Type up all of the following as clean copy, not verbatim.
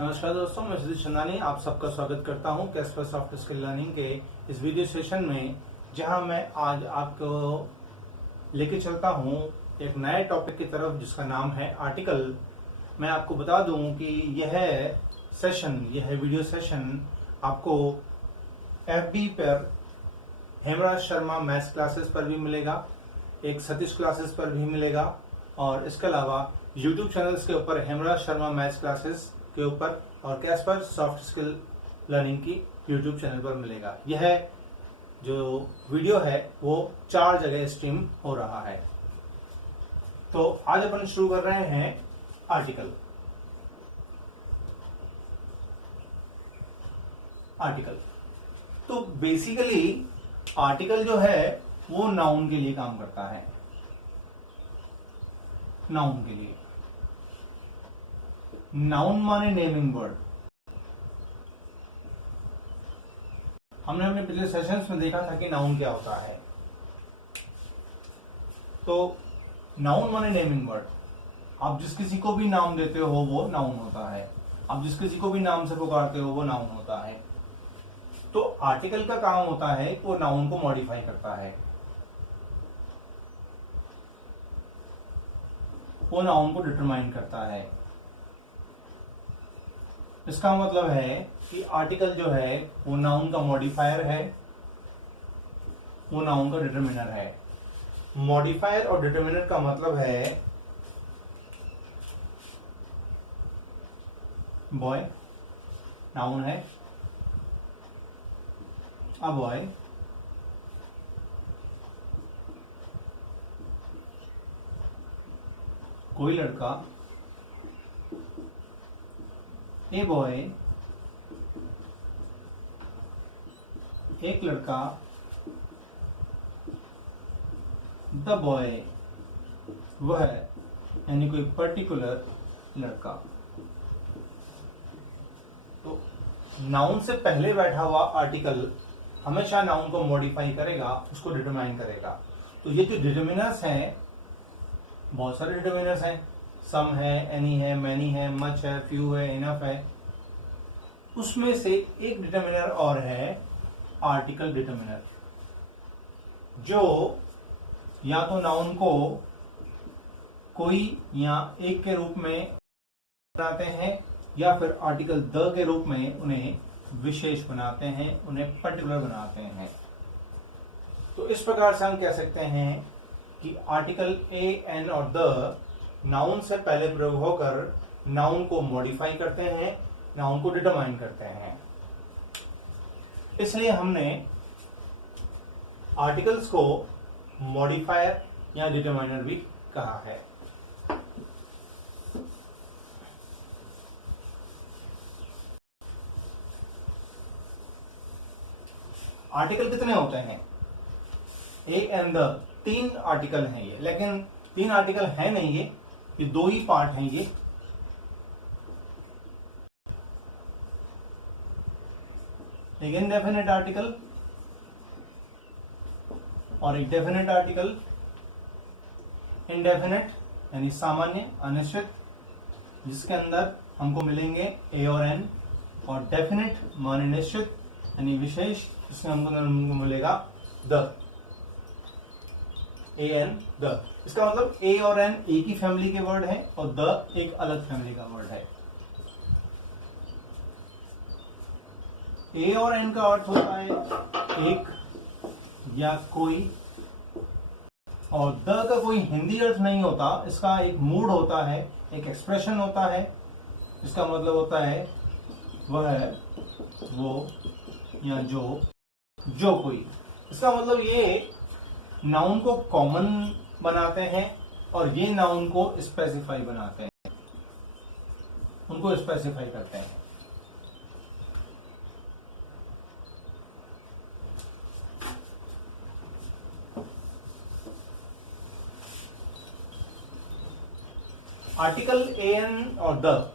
नमस्कार दोस्तों, मैं सुधीर चंदानी आप सबका स्वागत करता हूं कैस्पर सॉफ्ट स्किल लर्निंग के इस वीडियो सेशन में, जहां मैं आज आपको लेके चलता हूं एक नए टॉपिक की तरफ जिसका नाम है आर्टिकल। मैं आपको बता दूं कि यह वीडियो सेशन आपको FB पर हेमराज शर्मा मैथ्स क्लासेस पर भी मिलेगा, एक सतीश क्लासेस पर भी मिलेगा और इसके अलावा YouTube चैनल्स के ऊपर हेमराज शर्मा मैथ्स क्लासेस के ऊपर और कैस्पर सॉफ्ट स्किल लर्निंग की YouTube चैनल पर मिलेगा। यह जो वीडियो है वो 4 जगह स्ट्रीम हो रहा है। तो आज अपन शुरू कर रहे हैं आर्टिकल। तो बेसिकली आर्टिकल जो है वो नाउन के लिए काम करता है। नाउन के लिए, नाउन माने नेमिंग वर्ड। हमने अपने पिछले सेशंस में देखा था कि नाउन क्या होता है। तो नाउन माने नेमिंग वर्ड। आप जिस किसी को भी नाम देते हो वो नाउन होता है। आप जिस किसी को भी नाम से पुकारते हो वो नाउन होता है। तो आर्टिकल का काम होता है कि वो नाउन को मॉडिफाई करता है, वो नाउन को डिटरमाइन करता है। इसका मतलब है कि आर्टिकल जो है वो नाउन का मॉडिफायर है, वो नाउन का डिटरमिनर है। मॉडिफायर और डिटरमिनर का मतलब है बॉय नाउन है, अ बॉय कोई लड़का, ए बॉय एक लड़का, द बॉय वह यानी कोई पर्टिकुलर लड़का। तो नाउन से पहले बैठा हुआ आर्टिकल हमेशा नाउन को मॉडिफाई करेगा, उसको डिटरमाइन करेगा। तो ये जो डिटरमिनर्स हैं, बहुत सारे डिटरमिनर्स हैं, सम है, एनी है, मैनी है, मच है, फ्यू है, इनफ है। उसमें से एक डिटरमिनर और है आर्टिकल डिटरमिनर, जो या तो नाउन को कोई या एक के रूप में बनाते हैं या फिर आर्टिकल द के रूप में उन्हें विशेष बनाते हैं, उन्हें पर्टिकुलर बनाते हैं। तो इस प्रकार से हम कह सकते हैं कि आर्टिकल ए, एन और द नाउन से पहले प्रयोग होकर नाउन को मॉडिफाई करते हैं, नाउन को डिटरमाइन करते हैं। इसलिए हमने आर्टिकल्स को मॉडिफायर या डिटरमाइनर भी कहा है। आर्टिकल कितने होते हैं? ए एंड द 3 आर्टिकल हैं ये, लेकिन 3 आर्टिकल है नहीं, ये 2 ही पार्ट हैं। ये एक इनडेफिनेट आर्टिकल और एक डेफिनेट आर्टिकल। इनडेफिनेट यानी सामान्य, अनिश्चित, जिसके अंदर हमको मिलेंगे ए और एन, और डेफिनेट माने निश्चित यानी विशेष, जिसमें हमको मिलेगा द, ए एन द। इसका मतलब ए और एन एक ही फैमिली के वर्ड है और द एक अलग फैमिली का वर्ड है। ए और एन का अर्थ होता है एक या कोई, और द का कोई हिंदी अर्थ नहीं होता। इसका एक मूड होता है, एक एक्सप्रेशन होता है। इसका मतलब होता है वह, वो या जो कोई। इसका मतलब ये नाउन को कॉमन बनाते हैं और ये नाउन को स्पेसिफाई बनाते हैं, उनको स्पेसिफाई करते हैं। आर्टिकल ए, एन और द।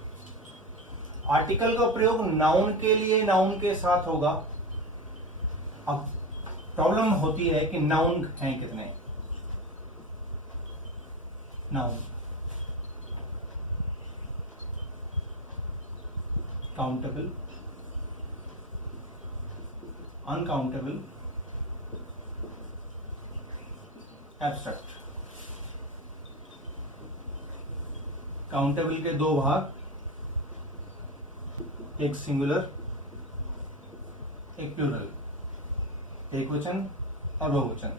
आर्टिकल का प्रयोग नाउन के लिए नाउन के साथ होगा। अब प्रॉब्लम होती है कि नाउन हैं कितने। Noun countable, uncountable, abstract. Countable के दो भाग, एक सिंगुलर, एक प्लूरल, एक वचन और बहुवचन।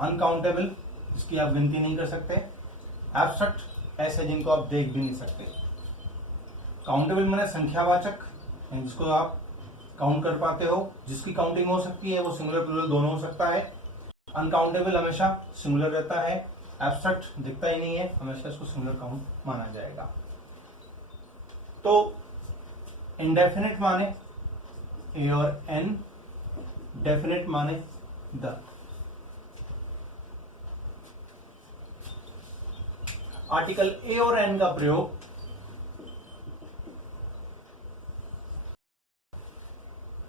अनकाउंटेबल, जिसकी आप गिनती नहीं कर सकते। एब्स्ट्रैक्ट, ऐसे जिनको आप देख भी नहीं सकते। काउंटेबल माने संख्यावाचक, जिसको आप काउंट कर पाते हो, जिसकी काउंटिंग हो सकती है, वो सिंगुलर प्लूरल दोनों हो सकता है। अनकाउंटेबल हमेशा सिंगुलर रहता है। एब्स्ट्रैक्ट दिखता ही नहीं है, हमेशा इसको सिंगुलर काउंट माना जाएगा। तो इंडेफिनिट माने ए और एन, डेफिनिट माने द। आर्टिकल ए और एन का प्रयोग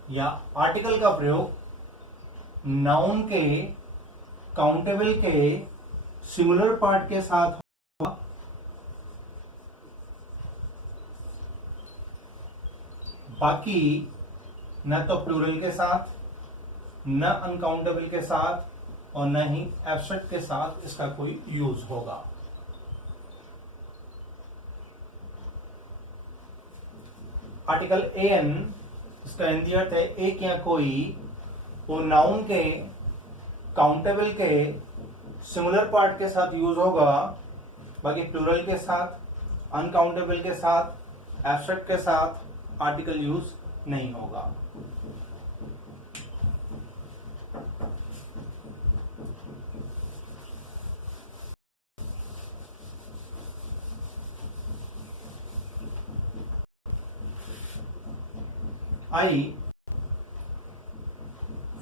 या आर्टिकल का प्रयोग नाउन के काउंटेबल के सिंगुलर पार्ट के साथ होगा, बाकी न तो प्लूरल के साथ, न अनकाउंटेबल के साथ और न ही एब्स्ट्रैक्ट के साथ इसका कोई यूज होगा। आर्टिकल ए एन, इसका हिंदी अर्थ है एक या कोई, वो नाउन के काउंटेबल के सिंगुलर पार्ट के साथ यूज होगा, बाकी प्लूरल के साथ, अनकाउंटेबल के साथ, एब्स्ट्रैक्ट के साथ आर्टिकल यूज नहीं होगा। I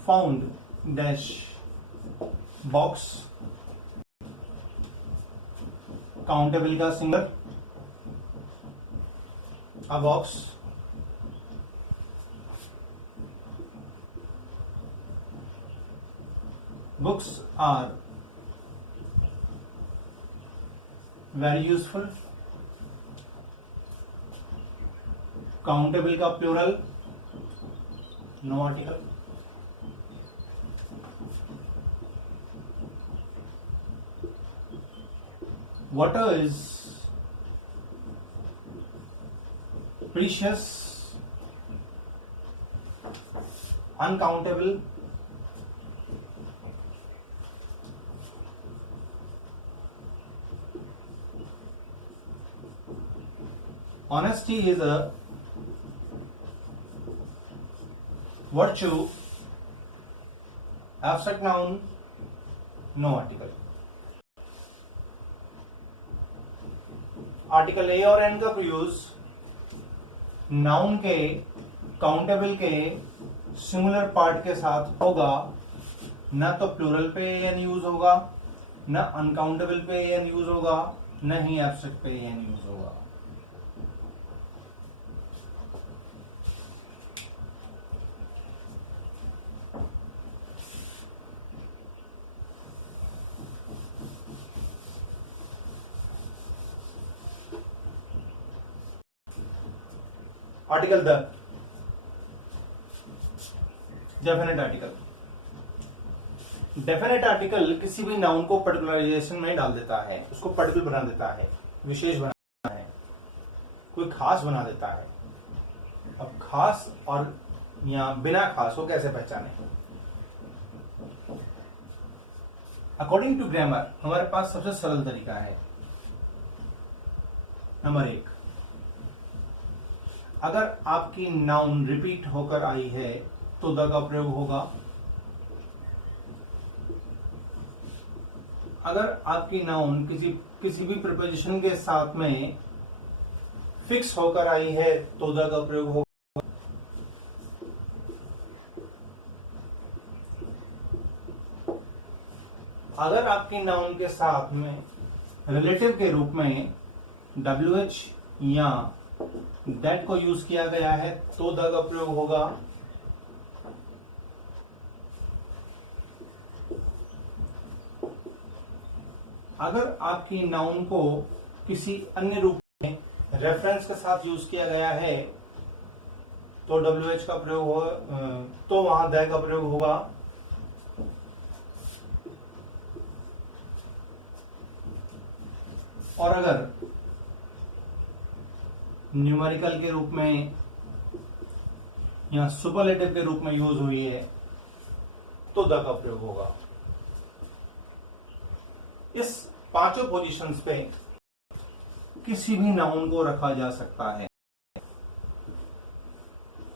found dash box, countable का single, a box, books are very useful, countable का plural, no article. Water is precious, uncountable, honesty is a virtue, abstract noun, no article। Article a और an का प्रयोग noun के countable के singular part के साथ होगा, न तो प्लूरल पे एन यूज होगा, न अनकाउंटेबल पे एन यूज होगा, न ही एब्स्ट्रैक्ट पे एन यूज होगा। Article the, definite article. Definite article किसी भी नाउन को पर्टिकुलराइजेशन में डाल देता है, उसको पर्टिकुलर बना देता है, विशेष बना देता है, कोई खास बना देता है। अब खास और या बिना खास को कैसे पहचाने? अकॉर्डिंग टू ग्रामर हमारे पास सबसे सरल तरीका है। नंबर 1, अगर आपकी नाउन रिपीट होकर आई है तो द का प्रयोग होगा। अगर आपकी नाउन किसी भी प्रीपोजिशन के साथ में फिक्स होकर आई है तो द का प्रयोग होगा। अगर आपकी नाउन के साथ में रिलेटिव के रूप में WH या दैट को यूज किया गया है तो द का प्रयोग होगा। अगर आपकी नाउन को किसी अन्य रूप में रेफरेंस के साथ यूज किया गया है तो WH का प्रयोग हो, तो वहां द का प्रयोग होगा। और अगर न्यूमेरिकल के रूप में या सुपरलेटिव के रूप में यूज हुई है तो द का प्रयोग होगा। इस पांचों पोजीशंस पे किसी भी नाउन को रखा जा सकता है,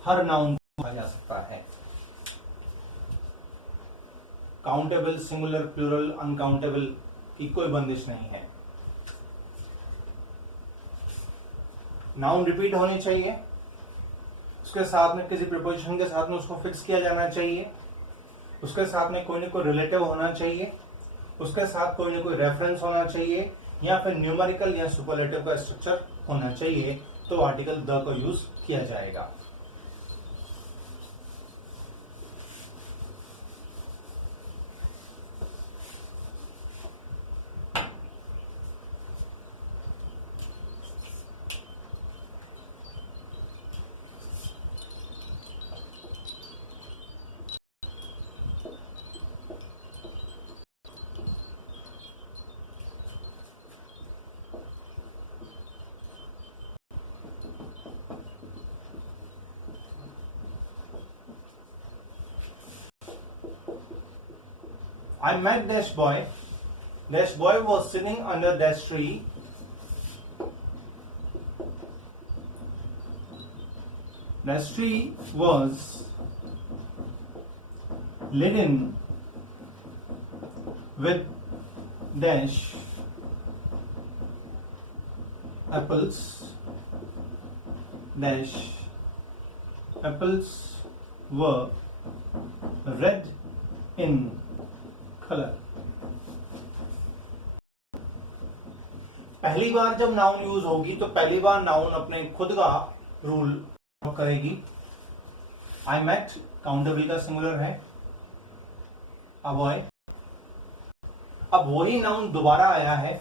हर नाउन को रखा जा सकता है। काउंटेबल, सिंगुलर, प्लूरल, अनकाउंटेबल की कोई बंदिश नहीं है। नाउन रिपीट होनी चाहिए, उसके साथ में किसी प्रीपोजिशन के साथ में उसको फिक्स किया जाना चाहिए, उसके साथ में कोई ना कोई रिलेटिव होना चाहिए, उसके साथ कोई ना कोई रेफरेंस होना चाहिए, या फिर न्यूमेरिकल या सुपरलेटिव का स्ट्रक्चर होना चाहिए, तो आर्टिकल द को यूज किया जाएगा। I met dash boy. Dash boy was sitting under dash tree. Dash tree was laden with dash apples. Dash apples were red in color. पहली बार जब नाउन यूज होगी तो पहली बार नाउन अपने खुद का रूल करेगी। आई मेट काउंटेबल का सिंगुलर है, अ बॉय। अब वही नाउन दोबारा आया है।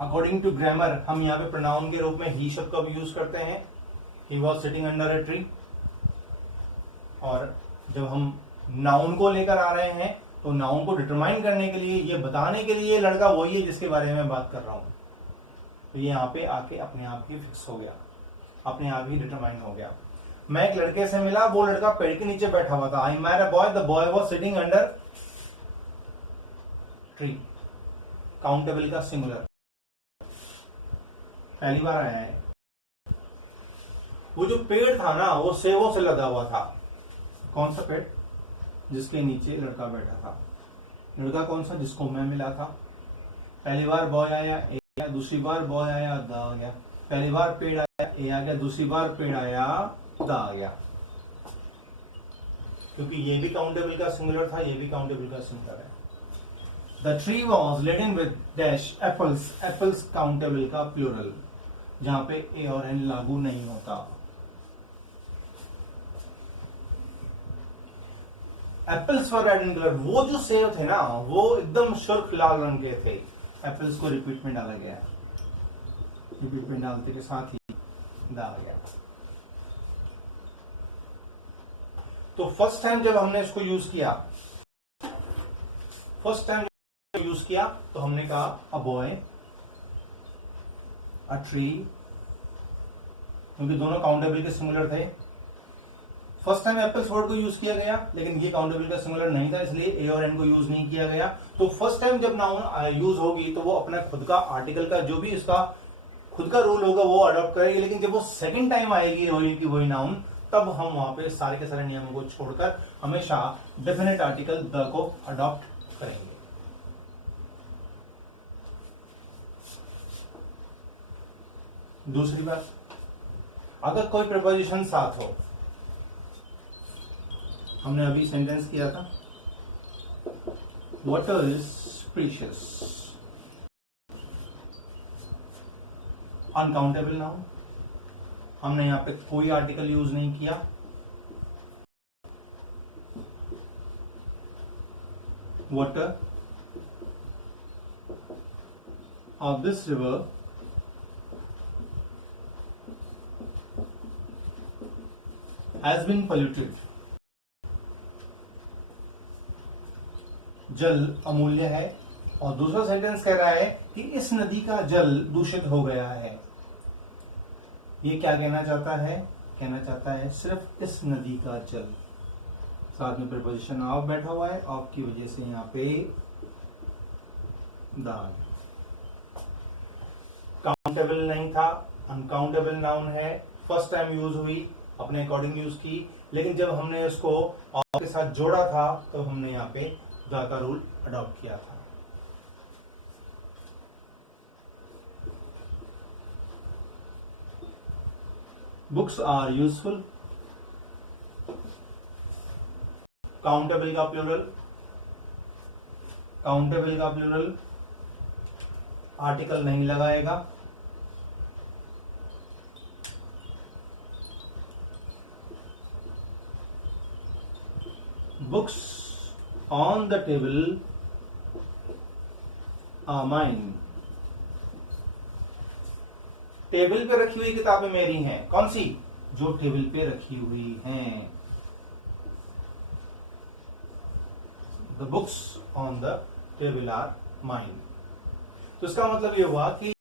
अकॉर्डिंग टू ग्रामर हम यहाँ पे प्रोनाउन के रूप में ही शब्द का भी यूज करते हैं। He was sitting under a tree. और जब हम नाउन को लेकर आ रहे हैं तो नाउन को डिटरमाइन करने के लिए, ये बताने के लिए लड़का वही है जिसके बारे में मैं बात कर रहा हूं। तो ये यहाँ पे आके अपने आप ही फिक्स हो गया, अपने आप ही डिटरमाइन हो गया। मैं एक लड़के से मिला, वो लड़का पेड़ के नीचे बैठा हुआ था। I met a boy, the boy was sitting under tree. Countable का सिंगुलर पहली बार आया है। वो जो पेड़ था ना वो सेवों से लदा हुआ था। कौन सा पेड़? जिसके नीचे लड़का बैठा था। लड़का कौन सा? जिसको मैं मिला था। पहली बार बॉय आया, ए आया, दूसरी बार बॉय आया, द आ गया। पहली बार पेड़ आया, ए आ गया, दूसरी बार पेड़ आया, द आ गया। क्योंकि ये भी काउंटेबल का सिंगुलर था, ये भी काउंटेबल का सिंगुलर है। The tree was laden with dash apples. Apples countable का प्लूरल, जहां पे ए और एन लागू नहीं होता। Apples were red in colour. वो जो सेब थे ना वो एकदम सुर्ख लाल रंग के थे। एप्पल्स को रिपीट में डाला गया। रिपीट में डालते के साथ ही दा आ गया। तो फर्स्ट टाइम जब हमने इसको यूज किया, फर्स्ट टाइम यूज किया तो हमने कहा अ बॉय, अ ट्री, क्योंकि दोनों काउंटेबल के सिमिलर थे। फर्स्ट टाइम एप्पल्स वर्ड को यूज किया गया, लेकिन ये काउंटेबल का सिंगुलर नहीं था, इसलिए ए और एन को यूज नहीं किया गया। तो फर्स्ट टाइम जब नाउन यूज होगी तो वो अपना खुद का आर्टिकल का जो भी इसका खुद का रूल होगा वो अडॉप्ट करेगी। लेकिन जब वो सेकंड टाइम आएगी रोई की वही नाउन, तब हम वहां पे सारे के सारे नियमों को छोड़कर हमेशा डेफिनेट आर्टिकल द को अडॉप्ट करेंगे। दूसरी बात, अगर कोई प्रीपोजिशन साथ हो, हमने अभी सेंटेंस किया था water is precious, uncountable noun, हमने यहां पे कोई आर्टिकल यूज नहीं किया। Water of this river has been polluted, जल अमूल्य है। और दूसरा सेंटेंस कह रहा है कि इस नदी का जल दूषित हो गया है। ये क्या कहना चाहता है? कहना चाहता है सिर्फ इस नदी का जल। साथ में प्रीपोजिशन ऑफ बैठा हुआ है, ऑफ की वजह से यहाँ पे दाल। काउंटेबल नहीं था, अनकाउंटेबल नाउन है, फर्स्ट टाइम यूज हुई, अपने अकॉर्डिंग यूज की, लेकिन जब हमने इसको ऑफ के साथ जोड़ा था तो हमने यहाँ पे द का रूल अडॉप्ट किया था। बुक्स आर यूजफुल, काउंटेबल का प्लूरल, काउंटेबल का प्लूरल आर्टिकल नहीं लगाएगा। Books on the table are mine, table पे रखी हुई किताबें मेरी हैं। कौन सी? जो टेबल पे रखी हुई हैं। The books on the table are mine. तो इसका मतलब ये हुआ कि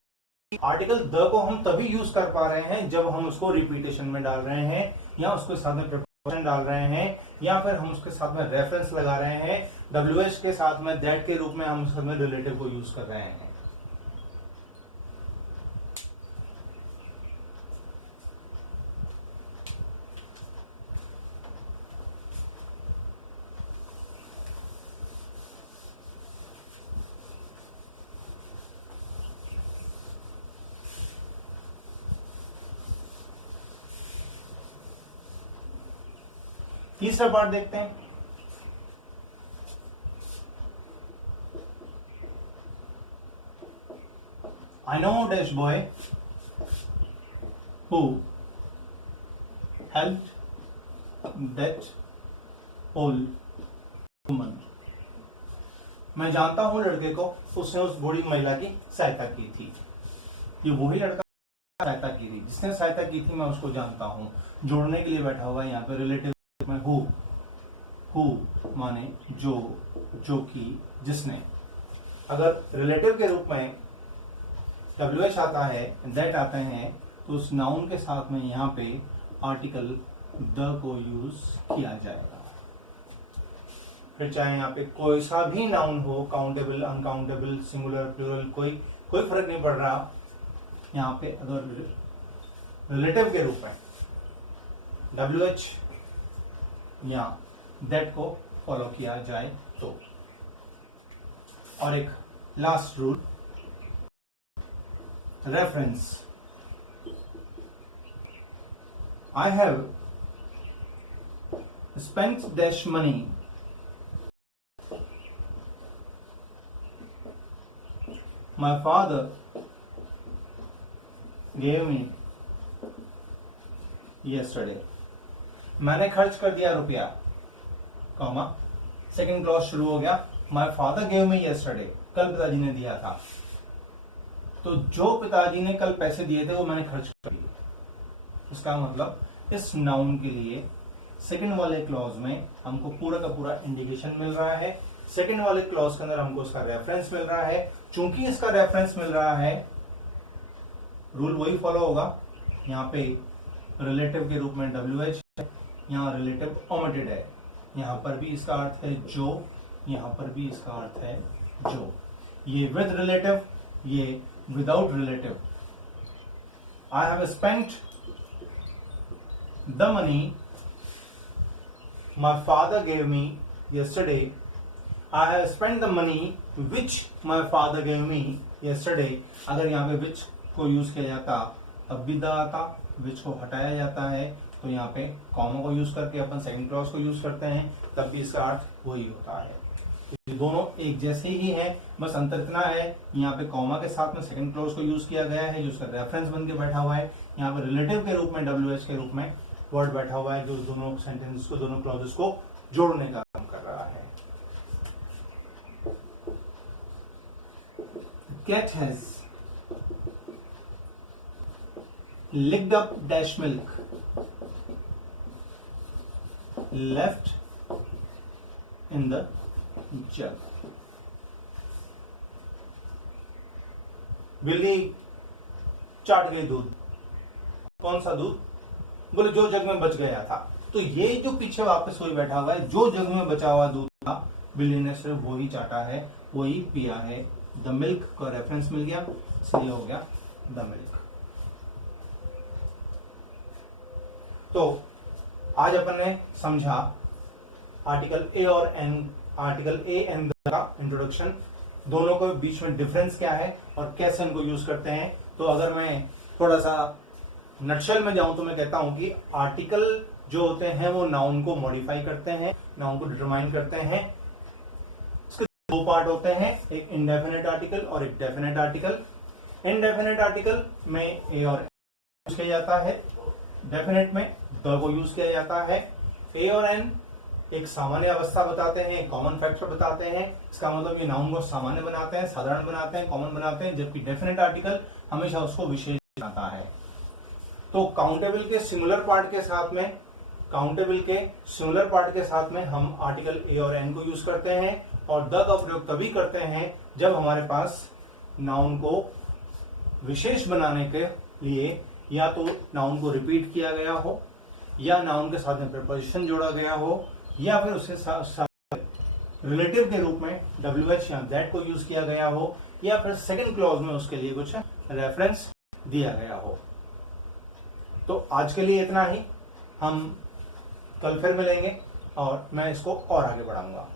आर्टिकल द को हम तभी यूज कर पा रहे हैं जब हम उसको रिपीटेशन में डाल रहे हैं, या उसके साथ में प्रीपोजिशन डाल रहे हैं, या फिर हम उसके साथ में रेफरेंस लगा रहे हैं। WH के साथ में दैट के रूप में हम उसके में रिलेटिव को यूज कर रहे हैं। तीसरा पार्ट देखते हैं। I know dash boy who helped that old woman. मैं जानता हूं लड़के को, उसने उस बूढ़ी महिला की सहायता की थी। ये वही लड़का सहायता की थी जिसने सहायता की थी, मैं उसको जानता हूं। जोड़ने के लिए बैठा हुआ है यहाँ पे रिलेटिव में हु माने जो कि, जिसने। अगर रिलेटिव के रूप में WH आता है, दैट आते हैं, तो उस नाउन के साथ में यहाँ पे आर्टिकल द को यूज किया जाएगा। फिर चाहे यहाँ पे कोई सा भी नाउन हो, काउंटेबल, अनकाउंटेबल, सिंगुलर, प्लूरल, कोई फर्क नहीं पड़ रहा। यहाँ पे अगर रिलेटिव के रूप में WH या दैट को फॉलो किया जाए तो। और एक last rule, reference. I have spent dash money my father gave me yesterday. मैंने खर्च कर दिया रुपया, कॉमा, सेकंड क्लॉज शुरू हो गया, my father gave me yesterday, कल पिताजी ने दिया था। तो जो पिताजी ने कल पैसे दिए थे वो मैंने खर्च कर दिए। इसका मतलब इस नाउन के लिए सेकंड वाले क्लॉज में हमको पूरा का पूरा इंडिकेशन मिल रहा है। सेकंड वाले क्लॉज के अंदर हमको उसका रेफरेंस मिल रहा है। चूंकि इसका रेफरेंस मिल रहा है, रूल वही फॉलो होगा। यहाँ पे रिलेटिव के रूप में WH है, यहाँ रिलेटिव ओमिटेड है। यहाँ पर भी इसका अर्थ है जो, यहाँ पर भी इसका अर्थ है जो। ये विद रिलेटिव, ये without relative. I have spent the money my father gave me yesterday. I have spent the money which my father gave me yesterday. अगर यहाँ पे which को यूज किया जाता तब भी द आता, which को हटाया जाता है तो यहाँ पे कॉमा को यूज करके अपन सेकंड क्लॉज को यूज करते हैं, तब भी इसका अर्थ वही होता है। तो दोनों एक जैसे ही हैं, बस अंतर इतना है यहाँ पे कॉमा के साथ में सेकंड क्लॉज को यूज किया गया है जो उसका रेफरेंस बन के बैठा हुआ है। यहाँ पे रिलेटिव के रूप में WH के रूप में वर्ड बैठा हुआ है जो दोनों सेंटेंस को, दोनों क्लॉजेस को जोड़ने का काम कर रहा है। Cat has licked up dash milk left in the jug. बिल्ली चाट गई दूध। कौन सा दूध? बोले जो जग में बच गया था। तो ये जो पीछे वापस वही बैठा हुआ है, जो जग में बचा हुआ दूध था बिल्ली ने सिर्फ वही चाटा है, वही पिया है। द मिल्क का रेफरेंस मिल गया, इसलिए हो गया द मिल्क। तो आज अपन ने समझा आर्टिकल ए और एन, आर्टिकल ए एंड का इंट्रोडक्शन, दोनों के बीच में डिफरेंस क्या है और कैसे इनको यूज करते हैं। तो अगर मैं थोड़ा सा नटशेल में जाऊं तो मैं कहता हूं कि आर्टिकल जो होते हैं वो नाउन को मॉडिफाई करते हैं, नाउन को डिटरमाइन करते हैं। इसके दो पार्ट होते हैं, एक इंडेफिनिट आर्टिकल और एक डेफिनेट आर्टिकल। इनडेफिनेट आर्टिकल में ए और एन यूज किया जाता है, डेफिनेट में द को यूज किया जाता है। ए और एन एक सामान्य अवस्था बताते हैं, कॉमन फैक्टर बताते हैं। इसका मतलब ये नाउन को सामान्य बनाते हैं, साधारण बनाते हैं, कॉमन बनाते हैं, जबकि डेफिनेट आर्टिकल हमेशा उसको विशेष बनाता है। तो काउंटेबल के सिंगुलर पार्ट के साथ में, काउंटेबल के सिंगुलर पार्ट के साथ में हम आर्टिकल ए और एन को यूज करते हैं, और द का प्रयोग तभी करते हैं जब हमारे पास नाउन को विशेष बनाने के लिए या तो नाउन को रिपीट किया गया हो, या नाउन के साथ में प्रीपोजिशन जोड़ा गया हो, या फिर उसके साथ रिलेटिव के रूप में WH या दैट को यूज किया गया हो, या फिर सेकंड क्लॉज में उसके लिए कुछ रेफरेंस दिया गया हो। तो आज के लिए इतना ही, हम कल फिर मिलेंगे और मैं इसको और आगे बढ़ाऊंगा।